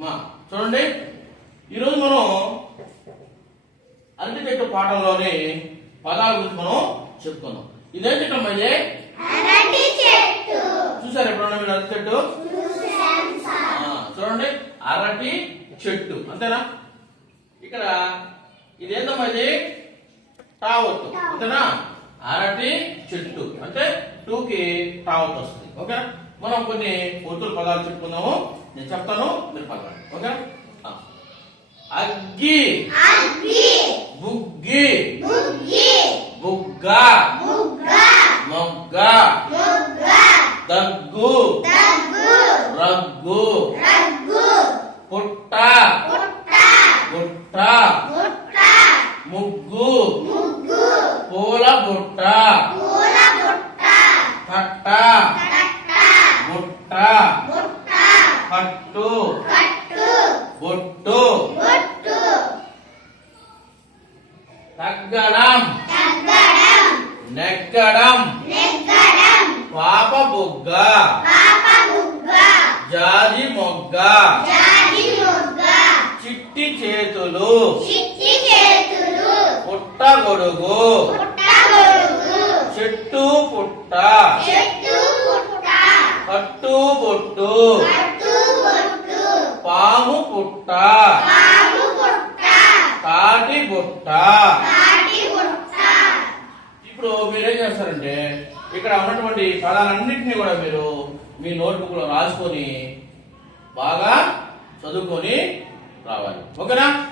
మా చూడండి. ఈరోజు మనం అరటి చెట్టు పాఠంలోని పదాల గురించి మనం చెప్పుకున్నాం ఇదేం చెట్టమ్మా ఇది అరటి చెట్టు చూసారు ఎప్పుడన్నా మీరు అరటి చెట్టు చూడండి. అరటి చెట్టు అంతేనా? ఇక్కడ ఇదేందమ్మా ఇది టావత్ అంతేనా? అరటి చెట్టు అంటే టూకి టావత్ వస్తుంది. ఓకేనా? మనం కొన్ని ఒత్తుల పదాలు చెప్పుకుందాము. నేను చెప్తాను మీరు పలకండి ఓకేనా ఆ. అగ్గి. బుగ్గి. బుగ్గి. మొగ్గ. దగ్గు. రగ్గు. పుట్ట. గుట్ట. ముగ్గు. పూల బుట్ట పూల పుట్ట కట్ట కట్ట బుట్ట పుట్ట కట్టు కట్టు బొట్టు. బొట్టు. తగ్గడం. నెగ్గడం. పాప బుగ్గ. జాజి మొగ్గ. చిట్టి చేతులు. చిట్టి చేతులు. పుట్ట గొడుగు. పుట్ట గొడుగు. చెట్టు పుట్ట. కట్టు బొట్టు. పాము పుట్ట. తాటి బుట్ట. ఇప్పుడు మీరేం చేస్తారంటే ఇక్కడ ఉన్నటువంటి పదాలన్నింటినీ కూడా మీరు మీ నోట్బుక్లో రాసుకొని బాగా చదువుకొని రావాలి. ఓకేనా? ఓకే